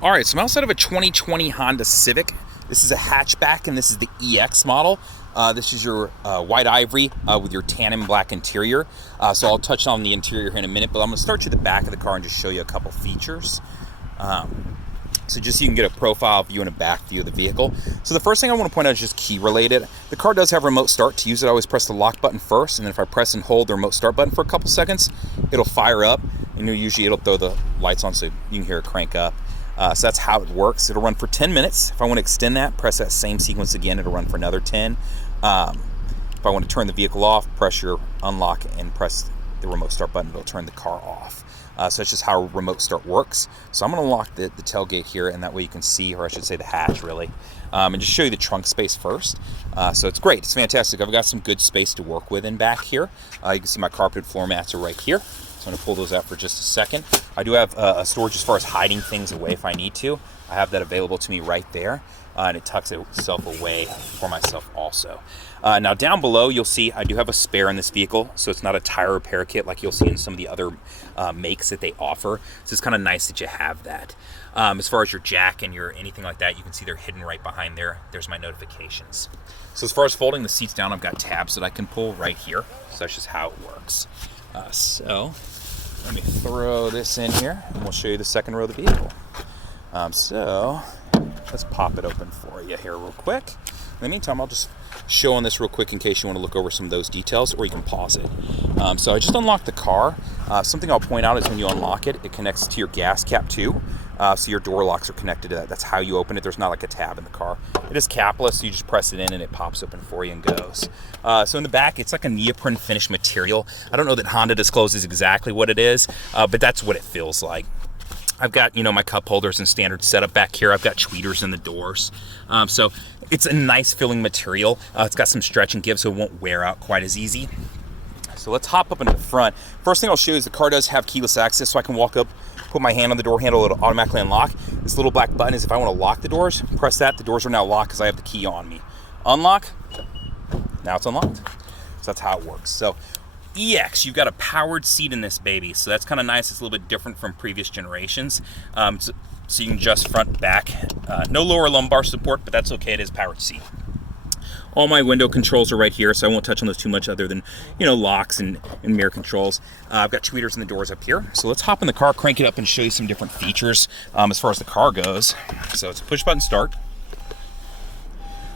All right, so I'm outside of a 2020 Honda Civic. This is a hatchback, and this is the EX model. This is your white ivory with your tan and black interior. So I'll touch on the interior here in a minute, but I'm gonna start you at the back of the car and just show you a couple features. So just so you can get a profile view and a back view of the vehicle. So the first thing I want to point out is just key related. The car does have remote start. To use it, I always press the lock button first, and then if I press and hold the remote start button for a couple seconds, it'll fire up, and usually it'll throw the lights on so you can hear it crank up. So that's how it works. It'll run for 10 minutes. If I want to extend that, press that same sequence again, it'll run for another 10. If I want to turn the vehicle off, press your unlock and press the remote start button, it'll turn the car off. So that's just how remote start works. So I'm going to lock the tailgate here, and that way you can see, or I should say the hatch really, and just show you the trunk space first. So it's great. It's fantastic. I've got some good space to work with in back here. You can see my carpeted floor mats are right here. So I'm going to pull those out for just a second. I do have a storage as far as hiding things away if I need to. I have that available to me right there, and it tucks itself away for myself also. Now down below, you'll see I do have a spare in this vehicle, so it's not a tire repair kit like you'll see in some of the other makes that they offer. So it's kind of nice that you have that. As far as your jack and your anything like that, you can see they're hidden right behind there. There's my notifications. So as far as folding the seats down, I've got tabs that I can pull right here. So that's just how it works. So let me throw this in here, and we'll show you the second row of the vehicle. So let's pop it open for you here real quick. In the meantime, I'll just show on this real quick in case you want to look over some of those details, or you can pause it. So I just unlocked the car. Something I'll point out is when you unlock it, it connects to your gas cap too. So your door locks are connected to that. That's how you open it. There's not like a tab in the car. It is capless, so you just press it in and it pops open for you and goes. So in the back, it's like a neoprene finish material. I don't know that Honda discloses exactly what it is, but that's what it feels like. I've got, my cup holders and standard setup back here. I've got tweeters in the doors. So it's a nice filling material. It's got some stretch and give, so it won't wear out quite as easy. So let's hop up into the front. First thing I'll show you is the car does have keyless access, so I can walk up, put my hand on the door handle, it'll automatically unlock. This little black button is if I want to lock the doors, press that. The doors are now locked because I have the key on me. Unlock, now it's unlocked. So that's how it works. So EX, you've got a powered seat in this baby, so that's kind of nice. It's a little bit different from previous generations. So you can adjust front, back. No lower lumbar support, but that's okay. It is powered seat. All my window controls are right here, so I won't touch on those too much other than, locks and mirror controls. I've got tweeters in the doors up here. So let's hop in the car, crank it up, and show you some different features as far as the car goes. So it's a push button start.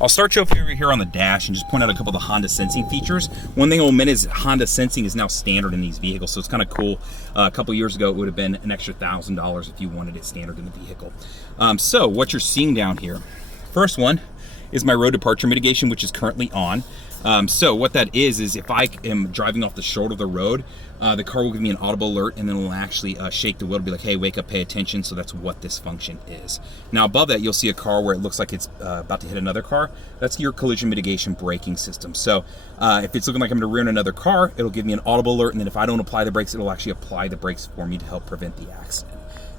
I'll start you over here on the dash and just point out a couple of the Honda sensing features. One thing I'll admit is Honda sensing is now standard in these vehicles, so it's kind of cool. A couple years ago, it would have been an extra $1,000 if you wanted it standard in the vehicle. So what you're seeing down here, first one is my road departure mitigation, which is currently on. So what that is if I am driving off the shoulder of the road, the car will give me an audible alert, and then it'll actually shake the wheel to be like, hey, wake up, pay attention. So that's what this function is. Now above that, you'll see a car where it looks like it's about to hit another car. That's your collision mitigation braking system. So if it's looking like I'm going to rear another car, it'll give me an audible alert, and then if I don't apply the brakes, it'll actually apply the brakes for me to help prevent the accident.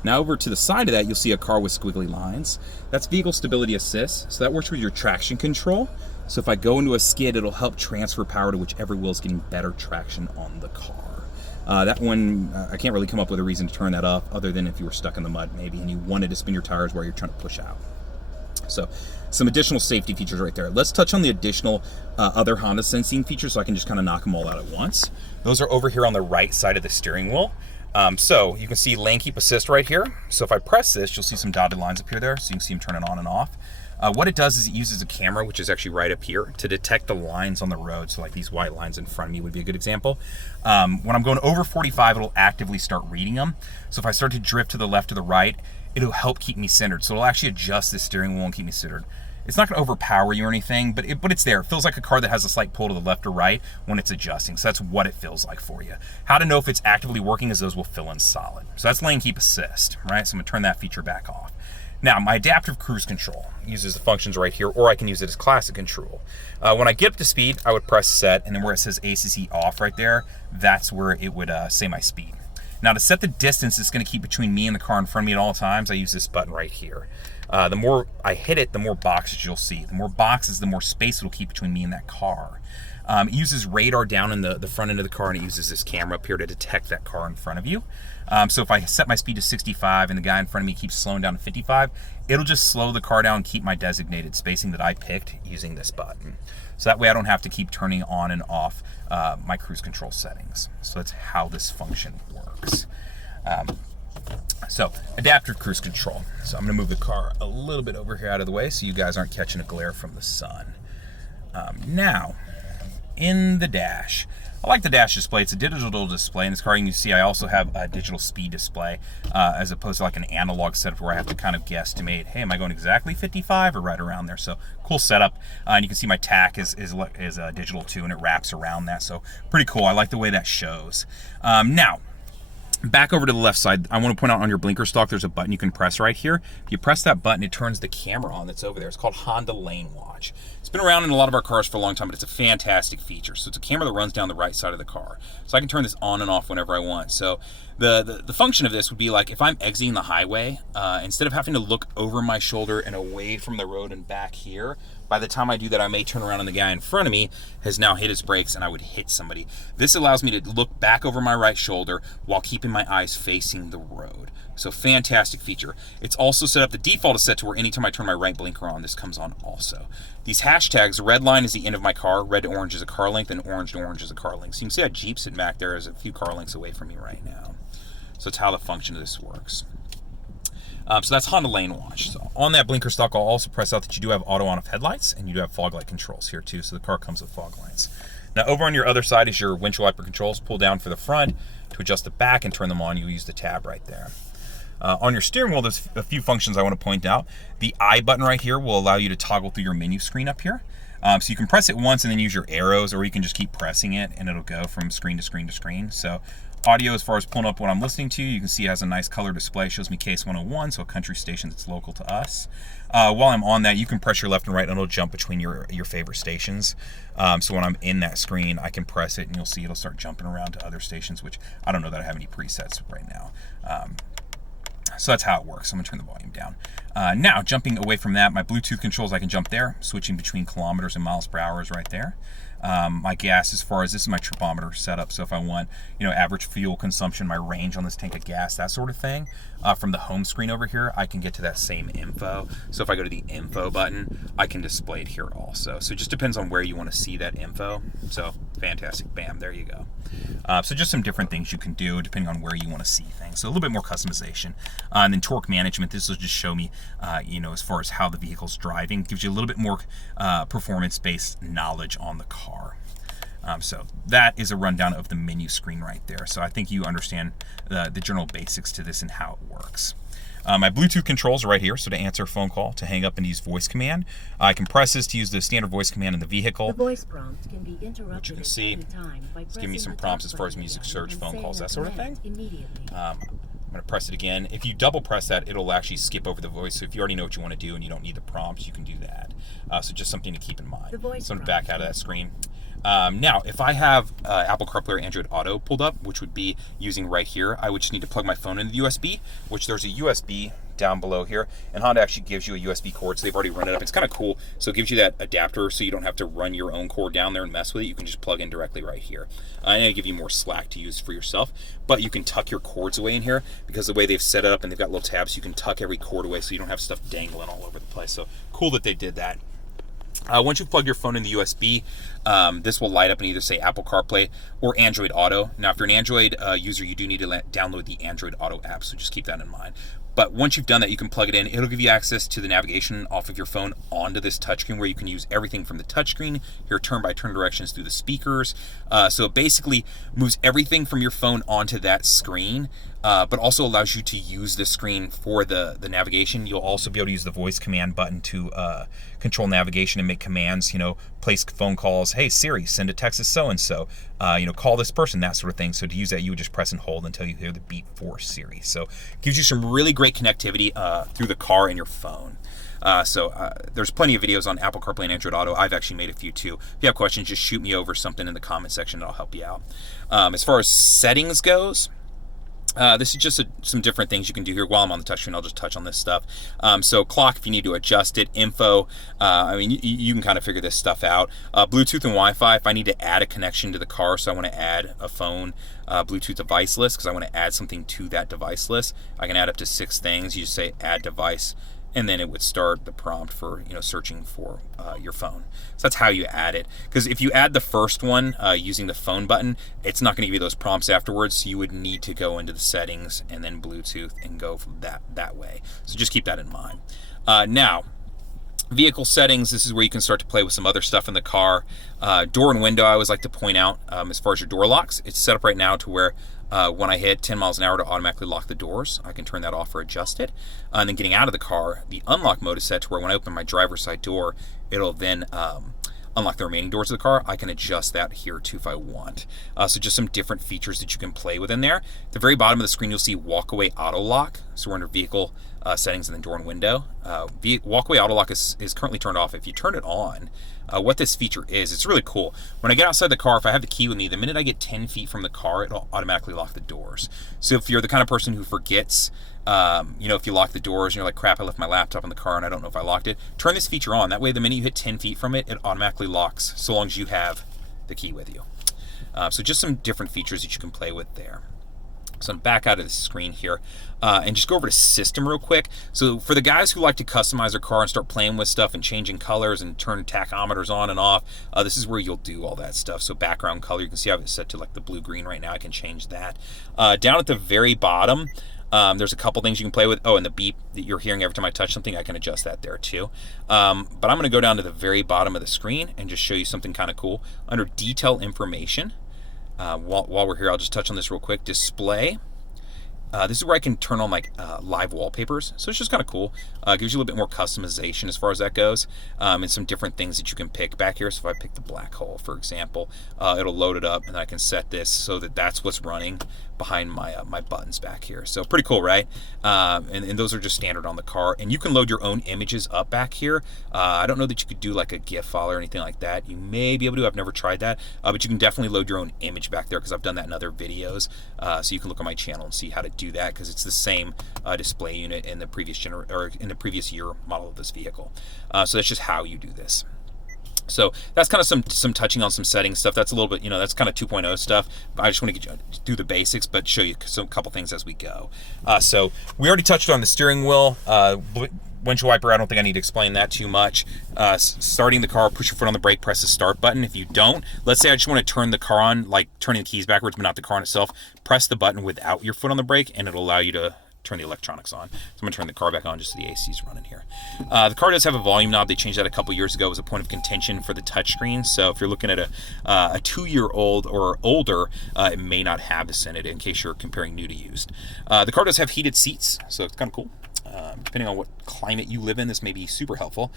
Now over to the side of that, you'll see a car with squiggly lines. That's vehicle stability assist. So that works with your traction control. So if I go into a skid, it'll help transfer power to whichever wheel is getting better traction on the car. That one, I can't really come up with a reason to turn that off other than if you were stuck in the mud maybe and you wanted to spin your tires while you're trying to push out. So some additional safety features right there. Let's touch on the additional other Honda sensing features so I can just kind of knock them all out at once. Those are over here on the right side of the steering wheel. So you can see lane keep assist right here. So if I press this, you'll see some dotted lines up here there, so you can see them turning on and off. What it does is it uses a camera, which is actually right up here, to detect the lines on the road. So like these white lines in front of me would be a good example. When I'm going over 45, it'll actively start reading them. So if I start to drift to the left or the right, it'll help keep me centered. So it'll actually adjust the steering wheel and keep me centered. It's not going to overpower you or anything, but it's there. It feels like a car that has a slight pull to the left or right when it's adjusting. So that's what it feels like for you. How to know if it's actively working is those will fill in solid. So that's lane keep assist, right? So I'm going to turn that feature back off. Now, my adaptive cruise control uses the functions right here, or I can use it as classic control. When I get up to speed, I would press set, and then where it says ACC off right there, that's where it would say my speed. Now, to set the distance it's going to keep between me and the car in front of me at all times, I use this button right here. The more I hit it, the more boxes you'll see. The more boxes, the more space it'll keep between me and that car. It uses radar down in the front end of the car, and it uses this camera up here to detect that car in front of you. So if I set my speed to 65 and the guy in front of me keeps slowing down to 55, it'll just slow the car down and keep my designated spacing that I picked using this button. So that way I don't have to keep turning on and off my cruise control settings. So that's how this function works. So adaptive cruise control. So I'm going to move the car a little bit over here out of the way so you guys aren't catching a glare from the sun. Now, in the dash, I like the dash display. It's a digital display. In this car, you can see I also have a digital speed display as opposed to like an analog setup where I have to kind of guesstimate, hey, am I going exactly 55 or right around there? So cool setup. And you can see my tack is digital too, and it wraps around that. So pretty cool. I like the way that shows. Now, back over to the left side, I want to point out on your blinker stalk, there's a button you can press right here. If you press that button, it turns the camera on that's over there. It's called Honda Lane Watch. It's been around in a lot of our cars for a long time, but it's a fantastic feature. So it's a camera that runs down the right side of the car. So I can turn this on and off whenever I want. So the function of this would be like if I'm exiting the highway, instead of having to look over my shoulder and away from the road and back here, by the time I do that, I may turn around and the guy in front of me has now hit his brakes and I would hit somebody. This allows me to look back over my right shoulder while keeping my eyes facing the road. So fantastic feature. It's also set up, the default is set to where anytime I turn my right blinker on, this comes on also. These hashtags, red line is the end of my car, red to orange is a car length, and orange to orange is a car length. So you can see that Jeep sitting back there is a few car lengths away from me right now. So that's how the function of this works. So that's Honda Lane Watch. So on that blinker stalk, I'll also press out that you do have auto on-off headlights, and you do have fog light controls here too, so the car comes with fog lights. Now over on your other side is your windshield wiper controls. Pull down for the front. To adjust the back and turn them on, you use the tab right there. On your steering wheel, there's a few functions I want to point out. The I button right here will allow you to toggle through your menu screen up here. So you can press it once and then use your arrows, or you can just keep pressing it and it'll go from screen to screen to screen. So audio, as far as pulling up what I'm listening to, you can see it has a nice color display. It shows me Case 101, so a country station that's local to us. While I'm on that, you can press your left and right and it'll jump between your favorite stations. So when I'm in that screen, I can press it and you'll see it'll start jumping around to other stations, which I don't know that I have any presets right now. So that's how it works. I'm gonna turn the volume down. Now, jumping away from that, my Bluetooth controls, I can jump there. Switching between kilometers and miles per hour is right there. My gas, as far as this is my tripometer setup, so if I want, average fuel consumption, my range on this tank of gas, that sort of thing, from the home screen over here, I can get to that same info. So if I go to the info button, I can display it here also. So it just depends on where you want to see that info. So fantastic, bam, there you go. So just some different things you can do depending on where you want to see things. So a little bit more customization. And then torque management, this will just show me, as far as how the vehicle's driving, gives you a little bit more performance-based knowledge on the car. So that is a rundown of the menu screen right there. So I think you understand the general basics to this and how it works. My Bluetooth controls are right here. So to answer a phone call, to hang up and use voice command, I can press this to use the standard voice command in the vehicle. The voice prompt can be interrupted. Which you can see, it's giving me some prompts as far as music search, phone calls, that sort of thing. I'm going to press it again. If you double press that, it'll actually skip over the voice. So if you already know what you want to do and you don't need the prompts, you can do that. So just something to keep in mind. So I'm back out of that screen. Now, if I have Apple CarPlay or Android Auto pulled up, which would be using right here, I would just need to plug my phone into the USB, which there's a USB down below here, and Honda actually gives you a USB cord, so they've already run it up. It's kind of cool, so it gives you that adapter so you don't have to run your own cord down there and mess with it. You can just plug in directly right here. And it'll give you more slack to use for yourself, but you can tuck your cords away in here because the way they've set it up, and they've got little tabs, you can tuck every cord away so you don't have stuff dangling all over the place. So cool that they did that. Once you've plugged your phone in the USB, this will light up and either say Apple CarPlay or Android Auto. Now, if you're an Android user, you do need to download the Android Auto app, so just keep that in mind. But once you've done that, you can plug it in. It'll give you access to the navigation off of your phone onto this touchscreen, where you can use everything from the touchscreen, your turn-by-turn directions through the speakers. So it basically moves everything from your phone onto that screen, but also allows you to use the screen for the navigation. You'll also be able to use the voice command button to control navigation and make commands, place phone calls. Hey, Siri, send a text to so-and-so, call this person, that sort of thing. So to use that, you would just press and hold until you hear the beep for Siri. So it gives you some really great connectivity through the car and your phone. There's plenty of videos on Apple CarPlay and Android Auto. I've actually made a few too. If you have questions, just shoot me over something in the comment section and I'll help you out. As far as settings goes, This is just some different things you can do here. While I'm on the touchscreen, I'll just touch on this stuff. So clock, if you need to adjust it. Info, I mean, you can kind of figure this stuff out. Bluetooth and Wi-Fi, if I need to add a connection to the car, so I want to add a phone Bluetooth device list because I want to add something to that device list. I can add up to 6 things. You just say add device, and then it would start the prompt for searching for your phone. So that's how you add it. Because if you add the first one using the phone button, it's not going to give you those prompts afterwards. So you would need to go into the settings and then Bluetooth and go from that way. So just keep that in mind. Now, vehicle settings, this is where you can start to play with some other stuff in the car. Door and window, I always like to point out, as far as your door locks, it's set up right now to where when I hit 10 miles an hour to automatically lock the doors. I can turn that off or adjust it. And then getting out of the car, the unlock mode is set to where when I open my driver's side door, it'll then unlock the remaining doors of the car. I can adjust that here too if I want. So just some different features that you can play with in there. At the very bottom of the screen, you'll see walkaway auto lock. So we're under vehicle settings and then door and window. Walkaway auto lock is currently turned off. If you turn it on, what this feature is, it's really cool. When I get outside the car, if I have the key with me, the minute I get 10 feet from the car, it'll automatically lock the doors. So if you're the kind of person who forgets, if you lock the doors and you're like, crap, I left my laptop in the car and I don't know if I locked it, turn this feature on. That way, the minute you hit 10 feet from it, it automatically locks so long as you have the key with you. So just some different features that you can play with there. So I'm back out of the screen here and just go over to system real quick. So for the guys who like to customize their car and start playing with stuff and changing colors and turn tachometers on and off, this is where you'll do all that stuff. So background color, you can see I have it set to like the blue-green right now. I can change that. Down at the very bottom, there's a couple things you can play with. Oh, and the beep that you're hearing every time I touch something, I can adjust that there too. But I'm going to go down to the very bottom of the screen and just show you something kind of cool. Under detail information, while we're here, I'll just touch on this real quick. Display. This is where I can turn on like live wallpapers. So it's just kind of cool. Gives you a little bit more customization as far as that goes. And some different things that you can pick back here. So if I pick the black hole, for example, it'll load it up and then I can set this so that that's what's running behind my my buttons back here. So pretty cool, right? And those are just standard on the car. And you can load your own images up back here. I don't know that you could do like a GIF file or anything like that. You may be able to. I've never tried that. But you can definitely load your own image back there because I've done that in other videos. So you can look on my channel and see how to do that because it's the same display unit in the previous previous year model of this vehicle. So that's just how you do this. So that's kind of some touching on some settings stuff. That's a little bit, that's kind of 2.0 stuff. I just want to get you through the basics, but show you a couple things as we go. So we already touched on the steering wheel. Windshield wiper, I don't think I need to explain that too much. Starting the car, push your foot on the brake, press the start button. If you don't, let's say I just want to turn the car on, like turning the keys backwards, but not the car on itself, press the button without your foot on the brake, and it'll allow you to turn the electronics on. So I'm going to turn the car back on just so the AC is running here. The car does have a volume knob. They changed that a couple years ago. It was a point of contention for the touchscreen. So if you're looking at a 2-year-old or older, it may not have this in it in case you're comparing new to used. The car does have heated seats, so it's kind of cool. Depending on what climate you live in, this may be super helpful.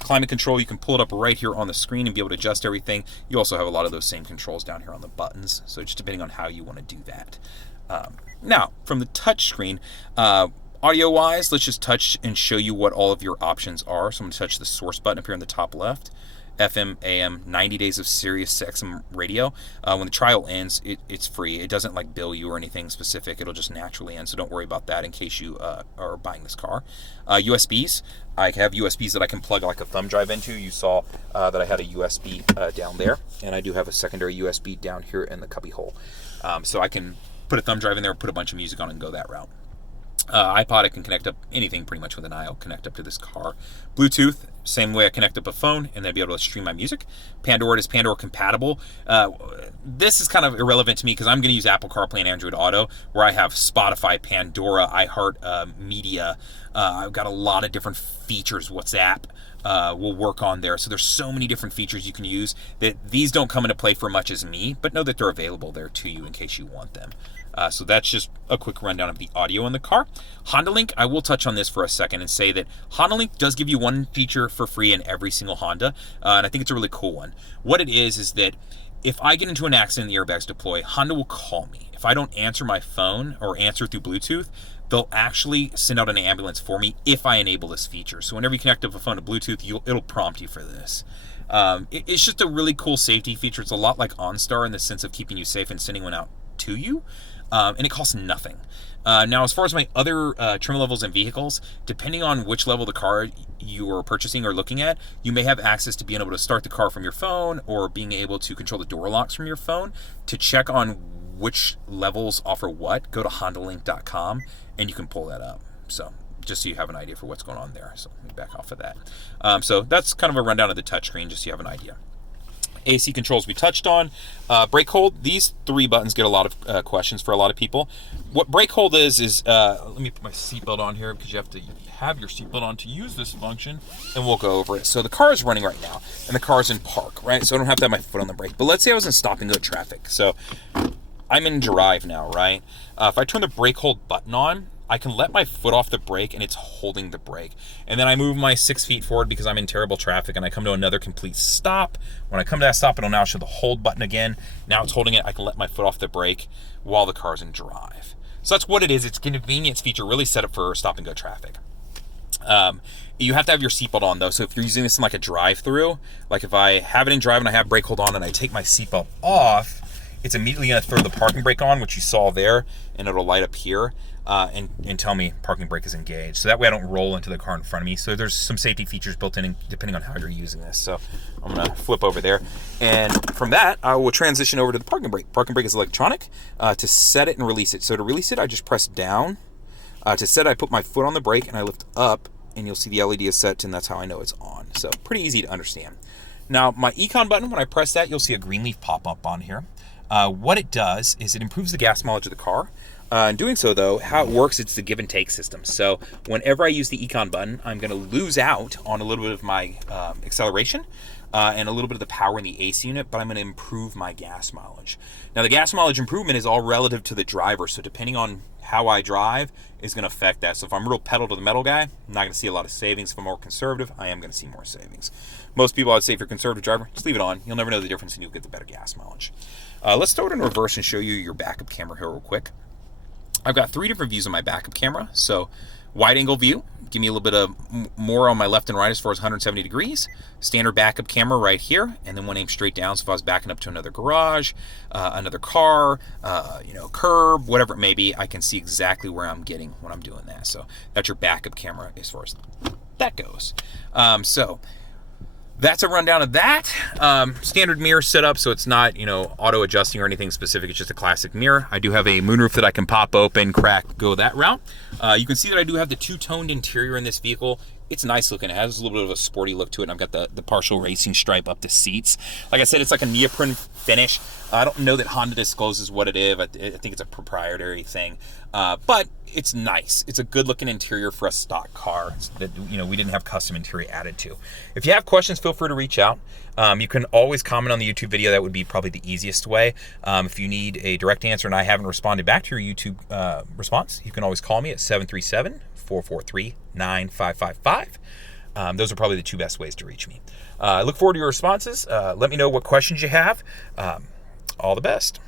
Climate control, you can pull it up right here on the screen and be able to adjust everything. You also have a lot of those same controls down here on the buttons. So just depending on how you want to do that. Now, from the touch screen, audio-wise, let's just touch and show you what all of your options are. So I'm going to touch the source button up here in the top left. FM, AM, 90 days of Sirius XM radio. When the trial ends, it's free. It doesn't like bill you or anything specific. It'll just naturally end, so don't worry about that in case you are buying this car. USBs. I have USBs that I can plug like a thumb drive into. You saw that I had a USB down there, and I do have a secondary USB down here in the cubby hole. So I can put a thumb drive in there, put a bunch of music on it, and go that route. iPod, I can connect up anything pretty much with an I'll connect up to this car. Bluetooth, same way I connect up a phone and then be able to stream my music. Pandora, is Pandora compatible? This is kind of irrelevant to me because I'm going to use Apple CarPlay and Android Auto, where I have Spotify, Pandora, iHeart Media. I've got a lot of different features. WhatsApp will work on there. So there's so many different features you can use that these don't come into play for much as me, but know that they're available there to you in case you want them. So that's just a quick rundown of the audio in the car. HondaLink, I will touch on this for a second and say that HondaLink does give you one feature for free in every single Honda, and I think it's a really cool one. What it is that if I get into an accident and the airbags deploy, Honda will call me. If I don't answer my phone or answer through Bluetooth, they'll actually send out an ambulance for me if I enable this feature. So whenever you connect up a phone to Bluetooth, it'll prompt you for this. It's just a really cool safety feature. It's a lot like OnStar in the sense of keeping you safe and sending one out to you. and it costs nothing. Now, as far as my other trim levels and vehicles, depending on which level the car you are purchasing or looking at, you may have access to being able to start the car from your phone or being able to control the door locks from your phone. To check on which levels offer what, go to HondaLink.com and you can pull that up. So just so you have an idea for what's going on there. So let me back off of that. So that's kind of a rundown of the touchscreen, just so you have an idea. AC controls we touched on. Brake hold, these 3 buttons get a lot of questions for a lot of people. What brake hold is let me put my seatbelt on here because you have to have your seatbelt on to use this function, and we'll go over it. So the car is running right now, and the car is in park, right? So I don't have to have my foot on the brake. But let's say I was in stop and go traffic. So I'm in drive now, right? If I turn the brake hold button on, I can let my foot off the brake and it's holding the brake. And then I move my 6 feet forward because I'm in terrible traffic and I come to another complete stop. When I come to that stop, it'll now show the hold button again. Now it's holding it. I can let my foot off the brake while the car's in drive. So that's what it is. It's a convenience feature really set up for stop and go traffic. You have to have your seatbelt on though. So if you're using this in like a drive-through, like if I have it in drive and I have brake hold on and I take my seatbelt off, it's immediately going to throw the parking brake on, which you saw there, and it'll light up here and tell me parking brake is engaged. So that way I don't roll into the car in front of me. So there's some safety features built in depending on how you're using this. So I'm going to flip over there. And from that, I will transition over to the parking brake. Parking brake is electronic. To set it and release it. So to release it, I just press down. To set it, I put my foot on the brake and I lift up, and you'll see the LED is set, and that's how I know it's on. So pretty easy to understand. Now, my Econ button, when I press that, you'll see a green leaf pop up on here. What it does is it improves the gas mileage of the car. In doing so, though, how it works, it's the give and take system. So whenever I use the Econ button, I'm going to lose out on a little bit of my acceleration and a little bit of the power in the AC unit, but I'm going to improve my gas mileage. Now, the gas mileage improvement is all relative to the driver, so depending on how I drive is going to affect that. So if I'm a real pedal to the metal guy, I'm not going to see a lot of savings. If I'm more conservative, I am going to see more savings. Most people, I'd say, if you're a conservative driver, just leave it on. You'll never know the difference, and you'll get the better gas mileage. Let's throw it in reverse and show you your backup camera here real quick. I've got 3 different views on my backup camera. So wide angle view, give me a little bit of more on my left and right as far as 170 degrees. Standard backup camera right here, and then one aim straight down. So if I was backing up to another garage, another car, curb, whatever it may be, I can see exactly where I'm getting when I'm doing that. So that's your backup camera as far as that goes. So that's a rundown of that. Standard mirror setup, so it's not, auto adjusting or anything specific. It's just a classic mirror. I do have a moonroof that I can pop open, crack, go that route. You can see that I do have the 2-toned interior in this vehicle. It's nice looking. It has a little bit of a sporty look to it. And I've got the partial racing stripe up the seats. Like I said, it's like a neoprene finish. I don't know that Honda discloses what it is. I think it's a proprietary thing. But it's nice. It's a good looking interior for a stock car that we didn't have custom interior added to. If you have questions, feel free to reach out. You can always comment on the YouTube video. That would be probably the easiest way. If you need a direct answer and I haven't responded back to your YouTube response, you can always call me at 737-443-9555. Those are probably the 2 best ways to reach me. I look forward to your responses. Let me know what questions you have. All the best.